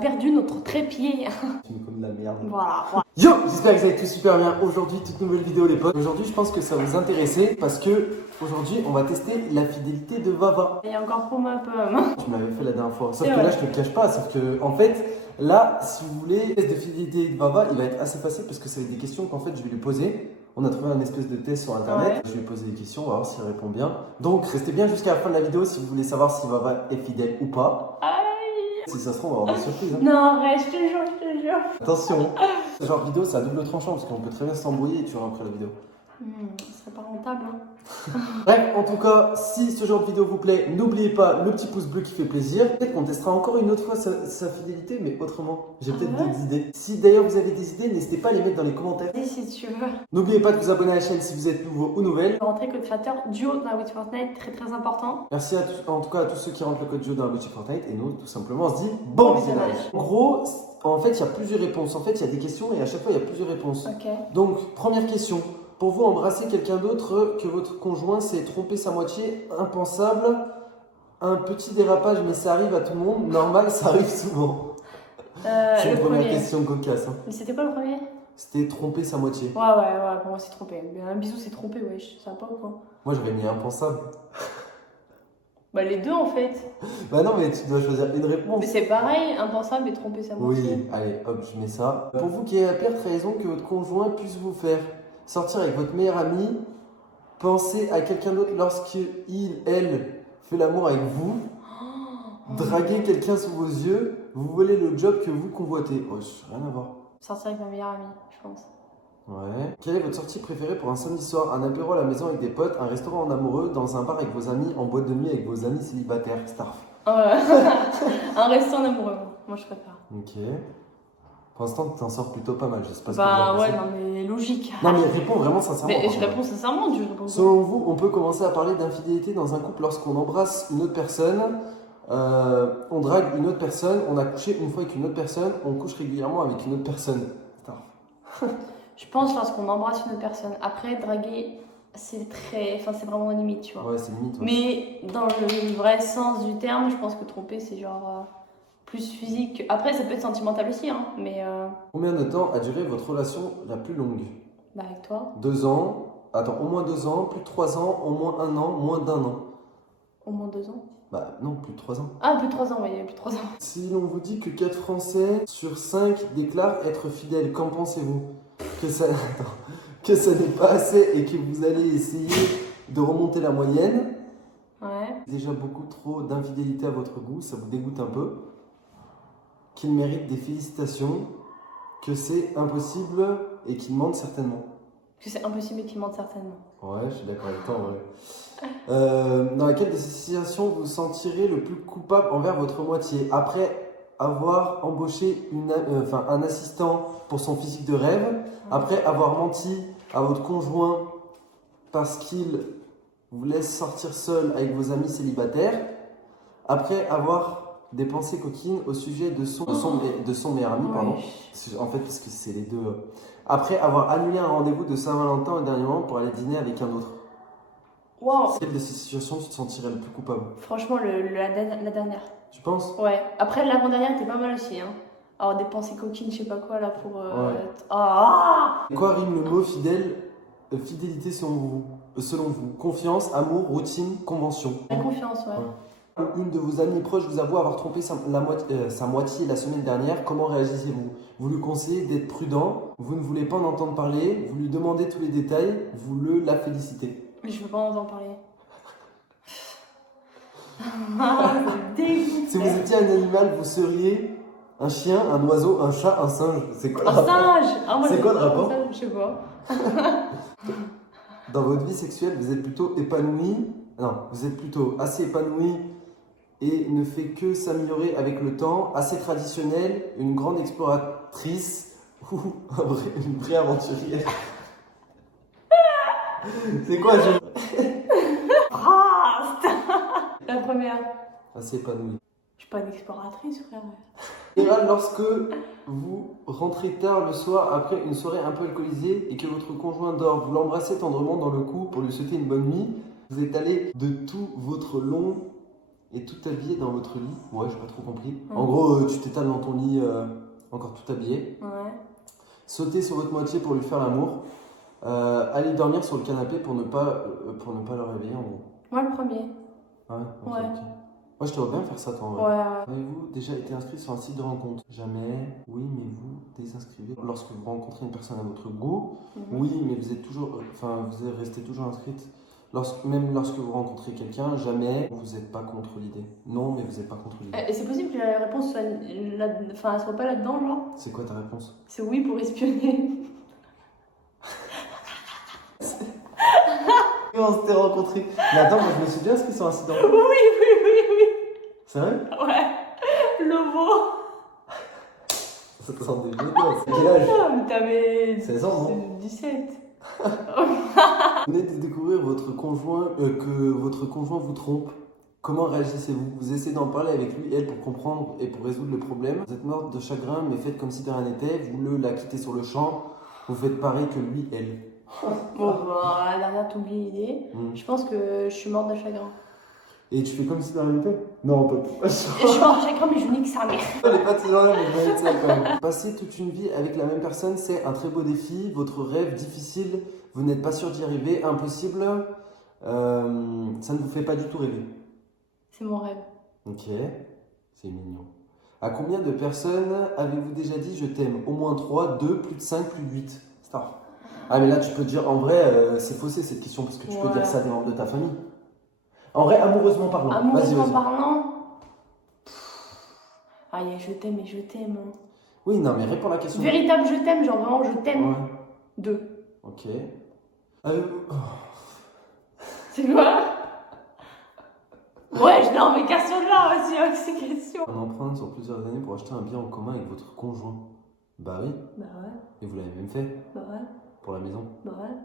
Perdu notre trépied. Tu me connais de la merde. Voilà. Yo, j'espère que vous allez tous super bien. Aujourd'hui, toute nouvelle vidéo les potes. Aujourd'hui, je pense que ça va vous intéresser parce que aujourd'hui, on va tester la fidélité de Vava. Il y a encore pour ma pomme. Tu m'avais fait la dernière fois. Sauf que là, je te le cache pas. Sauf que, en fait, là, si vous voulez, le test de fidélité de Vava, il va être assez facile parce que ça va être des questions qu'en fait, je vais lui poser. On a trouvé un espèce de test sur internet. Ouais. Je vais lui poser des questions, on va voir s'il répond bien. Donc, restez bien jusqu'à la fin de la vidéo si vous voulez savoir si Vava est fidèle ou pas. Aïe. Si ça se trouve, on va avoir des surprises. Hein. Non, arrête, je te jure, je te jure. Attention, ce genre de vidéo, c'est à double tranchant parce qu'on peut très bien s'embrouiller et tu verras après la vidéo. Ce serait pas rentable. Hein. Bref, en tout cas, si ce genre de vidéo vous plaît, n'oubliez pas le petit pouce bleu qui fait plaisir. Peut-être qu'on testera encore une autre fois sa fidélité, mais autrement. J'ai peut-être d'autres idées. Si d'ailleurs vous avez des idées, n'hésitez pas à les mettre dans les commentaires. Et si tu veux. N'oubliez pas de vous abonner à la chaîne si vous êtes nouveau ou nouvelle. Rentrer code créateur duo dans la Witch Fortnite, très très important. Merci à tous, en tout cas à tous ceux qui rentrent le code jeu dans la boutique Fortnite. Et nous, tout simplement, on se dit bon visionnage. En gros, en fait, il y a plusieurs réponses. En fait, il y a des questions et à chaque fois, il y a plusieurs réponses. Ok. Donc, première question. Pour vous, embrasser quelqu'un d'autre que votre conjoint s'est trompé sa moitié, impensable, un petit dérapage, mais ça arrive à tout le monde, normal, ça arrive souvent. C'est une première question cocasse. Hein. Mais c'était quoi le premier? C'était tromper sa moitié. Ouais, pour moi c'est trompé. Mais un bisou c'est trompé, wesh, ça va pas ou quoi? Moi j'aurais mis impensable. Bah les deux en fait. Bah non, mais tu dois choisir une réponse. Mais c'est pareil, impensable et tromper sa moitié. Oui, allez, hop, je mets ça. Pour vous, quelle est la pire trahison que votre conjoint puisse vous faire? Sortir avec votre meilleur ami, penser à quelqu'un d'autre lorsqu'il, elle, fait l'amour avec vous, draguer quelqu'un sous vos yeux, vous voler le job que vous convoitez. Oh, rien à voir. Sortir avec ma meilleure amie, je pense. Ouais. Quelle est votre sortie préférée pour un samedi soir? Un apéro à la maison avec des potes, un restaurant en amoureux, dans un bar avec vos amis, en boîte de nuit avec vos amis célibataires? Starf. Un restaurant amoureux, moi je préfère. Ok. Pour l'instant, tu t'en sors plutôt pas mal, je sais pas ce que Bah vous en ouais, pensez. non mais logique. Non mais réponds vraiment sincèrement. Mais je réponds sincèrement, je réponds. Selon vous, on peut commencer à parler d'infidélité dans un couple lorsqu'on embrasse une autre personne, on drague une autre personne, on a couché une fois avec une autre personne, on couche régulièrement avec une autre personne. Je pense lorsqu'on embrasse une autre personne. Après, draguer, c'est très... Enfin, c'est vraiment limite, tu vois. Ouais, c'est limite. Ouais. Mais dans le vrai sens du terme, je pense que tromper, c'est genre plus physique. Après, ça peut être sentimental aussi, hein. Mais Combien de temps a duré votre relation la plus longue? bah avec toi. 2 ans. Attends, au moins 2 ans, plus de 3 ans, au moins 1 an, moins d'1 an. Au moins 2 ans. Bah non, plus de 3 ans. Ah, plus de 3 ans, oui, plus de 3 ans. Si l'on vous dit que 4 Français sur 5 déclarent être fidèles, qu'en pensez-vous? Que ça n'est pas assez et que vous allez essayer de remonter la moyenne? Ouais. Déjà beaucoup trop d'infidélité à votre goût, ça vous dégoûte un peu? Qu'il mérite des félicitations? Que c'est impossible et qu'il mente certainement? Que c'est impossible et qu'il mente certainement. Ouais, je suis d'accord avec toi, ouais. Dans laquelle de ces situations vous sentirez le plus coupable envers votre moitié? Après avoir embauché un assistant pour son physique de rêve, après avoir menti à votre conjoint parce qu'il vous laisse sortir seul avec vos amis célibataires, après avoir des pensées coquines au sujet de son meilleur ami, pardon. En fait, parce que c'est les deux. Après avoir annulé un rendez-vous de Saint-Valentin au dernier moment pour aller dîner avec un autre. Waouh. Quelle de ces situations tu te sentirais le plus coupable? Franchement, la dernière. Tu penses? Ouais. Après, l'avant-dernière était pas mal aussi, hein. Alors, des pensées coquines, je sais pas quoi, là, pour... Ouais. Quoi rime le mot fidélité selon vous? Confiance, amour, routine, convention. La confiance, ouais. Une de vos amies proches vous avoue avoir trompé sa moitié la semaine dernière. Comment réagissez-vous? Vous lui conseillez d'être prudent, vous ne voulez pas en entendre parler, vous lui demandez tous les détails, vous la félicitez. Mais je veux pas en entendre parler. C'est dégoûtant. Si vous étiez un animal, vous seriez un chien, un oiseau, un chat, un singe. C'est quoi le rapport? Un singe. Ah, c'est quoi le rapport? Je sais pas. Dans votre vie sexuelle, vous êtes plutôt épanoui? Non, vous êtes plutôt assez épanoui et ne fait que s'améliorer avec le temps, assez traditionnelle, une grande exploratrice ou une vraie aventurière? C'est quoi La première. Assez épanoui. Je suis pas une exploratrice, frère. Et là, lorsque vous rentrez tard le soir après une soirée un peu alcoolisée et que votre conjoint dort, vous l'embrassez tendrement dans le cou pour lui souhaiter une bonne nuit, vous êtes allé de tout votre long et tout habillé dans votre lit. Ouais, j'ai pas trop compris. En gros, tu t'étales dans ton lit encore tout habillé. Ouais. Sauter sur votre moitié pour lui faire l'amour. Aller dormir sur le canapé pour ne pas le réveiller en gros. Moi, le premier. Ouais, ok, Ouais. ok. Moi, je te vois bien faire ça, toi, en vrai. Ouais. Avez-vous déjà été inscrit sur un site de rencontre? Jamais. Oui, mais vous désinscrivez lorsque vous rencontrez une personne à votre goût. Oui, mais vous êtes toujours, vous restez toujours inscrite. Même lorsque vous rencontrez quelqu'un, jamais vous n'êtes pas contre l'idée. Non, mais vous n'êtes pas contre l'idée. Et c'est possible que la réponse soit, elle soit pas là-dedans, genre? C'est quoi ta réponse? C'est oui pour espionner. On s'était rencontrés. Mais attends, moi je me suis déjà inscrit sur un site de rencontre. Oui. C'est vrai? Ouais. Lobo. Ça te sent des vieux gosses. Quel âge? Ah, mais t'avais 16 ans, non? 17. Vous venez de découvrir que votre conjoint vous trompe. Comment réagissez-vous? Vous essayez d'en parler avec lui, elle, pour comprendre et pour résoudre le problème. Vous êtes morte de chagrin, mais faites comme si de rien n'était. Vous la quittez sur le champ. Vous faites pareil que lui, elle. Bon, bah, derrière, t'oublies l'idée. Je pense que je suis morte de chagrin. Et tu fais comme si de rien n'était? Non, pas. Et je suis morte de chagrin, mais je nique sa mère. Les pas de ce genre-là, mais je vais être ça quand même. Passer toute une vie avec la même personne, c'est un très beau défi. Votre rêve difficile, vous n'êtes pas sûr d'y arriver, impossible. Ça ne vous fait pas du tout rêver. C'est mon rêve. Ok, c'est mignon. À combien de personnes avez-vous déjà dit je t'aime? Au moins 3, 2, plus de 5, plus de 8. Star. Ah, mais là, tu peux dire, en vrai, c'est faussé cette question parce que tu peux dire ça à des membres de ta famille. En vrai, amoureusement parlant. Amoureusement parlant. Ah, il y a je t'aime et je t'aime. Oui, non, mais réponds à la question. Véritable je t'aime, genre vraiment je t'aime. Ouais. 2. Ok. C'est quoi? Ouais, non, mais question-là aussi, avec ces questions. On emprunte sur plusieurs années pour acheter un bien en commun avec votre conjoint. Bah oui. Bah ouais. Et vous l'avez même fait. Bah ouais. Pour la maison. Bah ouais.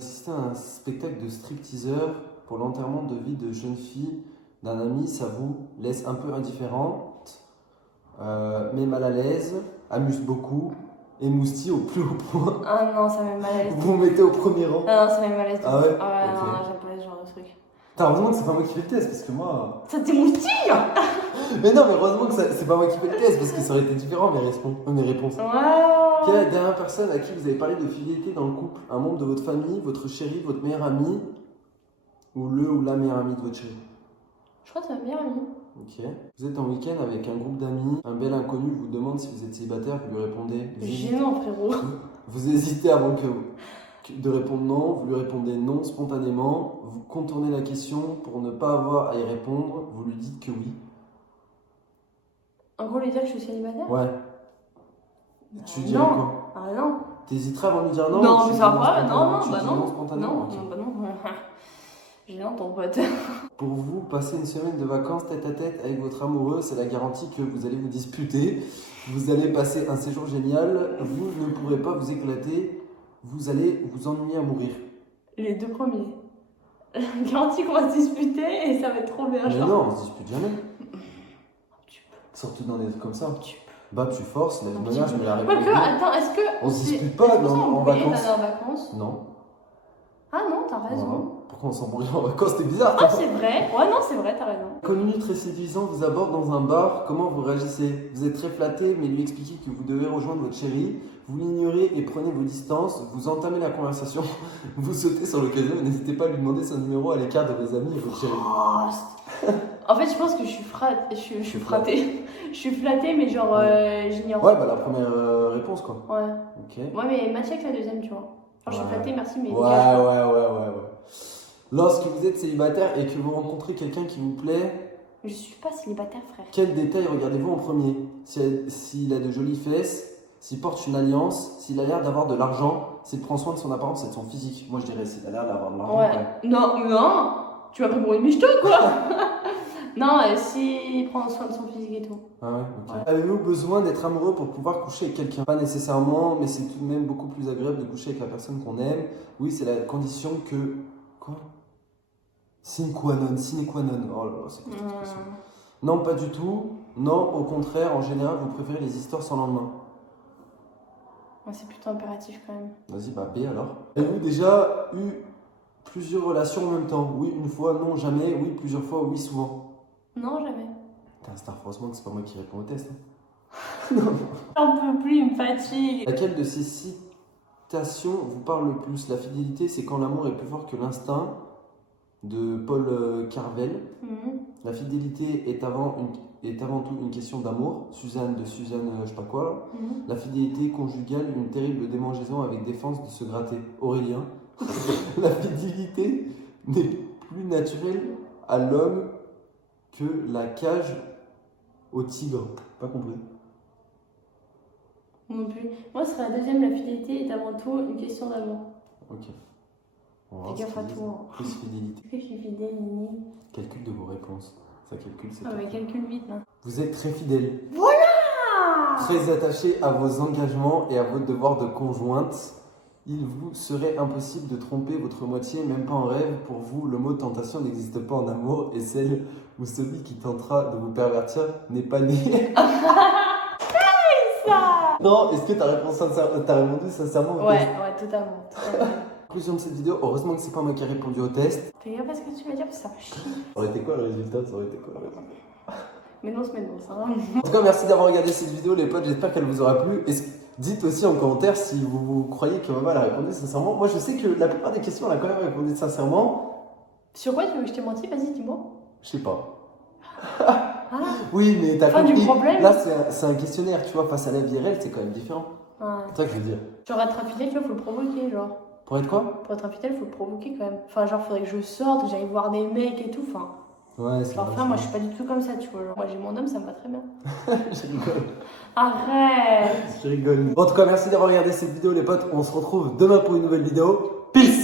Assister à un spectacle de stripteaseur pour l'enterrement de vie de jeune fille d'un ami, ça vous laisse un peu indifférente, mais mal à l'aise, amuse beaucoup, émoustille au plus haut point. Ah non, ça met mal à l'aise. Vous vous mettez au premier rang. Ah non, ça met mal à l'aise. Ah ouais? Ah ouais, Ok. non, j'aime pas ce genre de truc. Putain, heureusement que c'est pas moi qui fais le test, parce que moi... Ça t'émoustille? Mais non, mais heureusement que c'est pas moi qui fais le test, parce que ça aurait été différent mes réponses. Ouais. Quelle est la dernière personne à qui vous avez parlé de fidélité dans le couple? Un membre de votre famille, votre chéri, votre meilleur ami, ou le ou la meilleure amie de votre chéri? Je crois que c'est ma meilleure amie. Ok. Vous êtes en week-end avec un groupe d'amis, un bel inconnu vous demande si vous êtes célibataire, vous lui répondez... Gênant, frérot. Vous hésitez avant de répondre non, vous lui répondez non spontanément, vous contournez la question pour ne pas avoir à y répondre, vous lui dites que oui. En gros, lui dire que je suis célibataire? Ouais. Tu dirais non. quoi? Ah non. T'hésiterais avant de lui dire non? Non, ou tu mais dis ça non va, spontanément? non, Tu bah dis non. spontanément? Non, Ok. non, bah non. Gênant, ton pote. Pour vous, passer une semaine de vacances tête à tête avec votre amoureux, c'est la garantie que vous allez vous disputer. Vous allez passer un séjour génial. Vous ne pourrez pas vous éclater. Vous allez vous ennuyer à mourir. Les deux premiers. Garantie qu'on va se disputer et ça va être trop bien. Mais genre. non, on se dispute jamais. Tu peux. Surtout dans des trucs comme ça. Tu peux. Bah, tu forces, la Un manière, petit je me la Quoique, répète. attends, est-ce que. On se c'est- dispute pas est-ce qu'on en s'embrouille vacances. dans leurs vacances? Non. Ah non, t'as raison. Non. Pourquoi on s'embrouille en vacances? C'était bizarre. Ah, c'est vrai. Ouais, non, c'est vrai, t'as raison. Connu très séduisant vous aborde dans un bar, comment vous réagissez? Vous êtes très flatté, mais lui expliquez que vous devez rejoindre votre chérie. Vous l'ignorez et prenez vos distances. Vous entamez la conversation. Vous sautez sur l'occasion. N'hésitez pas à lui demander son numéro à l'écart de vos amis et votre chérie. Oh, en fait, je pense que je suis frattée. Je suis flattée, mais genre, j'ignore. Ouais, bah la première réponse quoi. Ouais. Ok. Ouais, mais Mathieu avec la deuxième, tu vois. Genre, je suis Ouais. flattée, merci, mais. Ouais. Lorsque vous êtes célibataire et que vous rencontrez quelqu'un qui vous plaît, Je suis pas célibataire, frère. quel détail regardez-vous en premier? S'il a de jolies fesses, s'il porte une alliance, s'il a l'air d'avoir de l'argent, s'il prend soin de son apparence et de son physique. Moi je dirais s'il a l'air d'avoir de l'argent. Ouais. Ouais. Non. Tu m'as pris pour une michto, quoi. Non, s'il prend soin de son physique et tout. Ah ouais, ok. Ouais. Avez-vous besoin d'être amoureux pour pouvoir coucher avec quelqu'un? Pas nécessairement, mais c'est tout de même beaucoup plus agréable de coucher avec la personne qu'on aime. Oui, c'est la condition que... Quoi? Sine qua non. Oh là là, c'est quoi cette expression? Non, pas du tout. Non, au contraire, en général, vous préférez les histoires sans lendemain. Ouais, c'est plutôt impératif quand même. Vas-y, bah B alors. Avez-vous déjà eu plusieurs relations en même temps? Oui, une fois, non, jamais. Oui, plusieurs fois, oui, souvent. Non, jamais. Putain, Star, heureusement que c'est pas moi qui réponds au test. Hein. J'en peux plus, il me fatigue. Laquelle de ces citations vous parle le plus? La fidélité, c'est quand l'amour est plus fort que l'instinct, de Paul Carvel. La fidélité est avant tout une question d'amour, Suzanne de Suzanne je sais pas quoi. Là. La fidélité conjugale, une terrible démangeaison avec défense de se gratter, Aurélien. La fidélité n'est plus naturelle à l'homme que la cage au tigre. Pas compris. Non plus. Moi, ce serait la deuxième, la fidélité est avant tout une question d'amour. Ok. Fais gaffe à tout. Hein. Plus fidélité. Est-ce que je suis fidèle, Nini? Calcul de vos réponses. Ça calcule, c'est Ah, mais calcule vite, là. Vous êtes très fidèle. Voilà! Très attaché à vos engagements et à votre devoir de conjointe. Il vous serait impossible de tromper votre moitié, même pas en rêve. Pour vous, le mot tentation n'existe pas en amour et celle où celui qui tentera de vous pervertir n'est pas né. Ça! Non, est-ce que t'as répondu sincèrement au Ouais, test? ouais, totalement. Conclusion de cette vidéo, heureusement que c'est pas moi qui ai répondu au test. Fais gaffe à ce que tu vas dire, parce que ça va chier. Ça aurait été quoi le résultat? Mais non, hein. En tout cas, merci d'avoir regardé cette vidéo, les potes. J'espère qu'elle vous aura plu. Dites aussi en commentaire si vous croyez que maman a répondu sincèrement. Moi, je sais que la plupart des questions, elle a quand même répondu sincèrement. Sur quoi tu veux que je t'ai menti? Vas-y, dis-moi. Je sais pas. Ah, Oui, mais t'as fin du compris. problème. Là, c'est un questionnaire, tu vois. Face à la vie réelle, c'est quand même différent. ouais. C'est ça que je veux dire. Genre, être infidèle, tu vois, faut le provoquer, genre. Pour être quoi? Pour être infidèle, faut le provoquer quand même. Enfin, genre, faudrait que je sorte, que j'aille voir des mecs et tout. Enfin, Ouais, c'est genre, vrai. frère, moi, je suis pas du tout comme ça, tu vois. Genre, moi, j'ai mon homme, ça me va très bien. Je rigole. Arrête! Je rigole. Bon, en tout cas, merci d'avoir regardé cette vidéo, les potes. On se retrouve demain pour une nouvelle vidéo. Peace!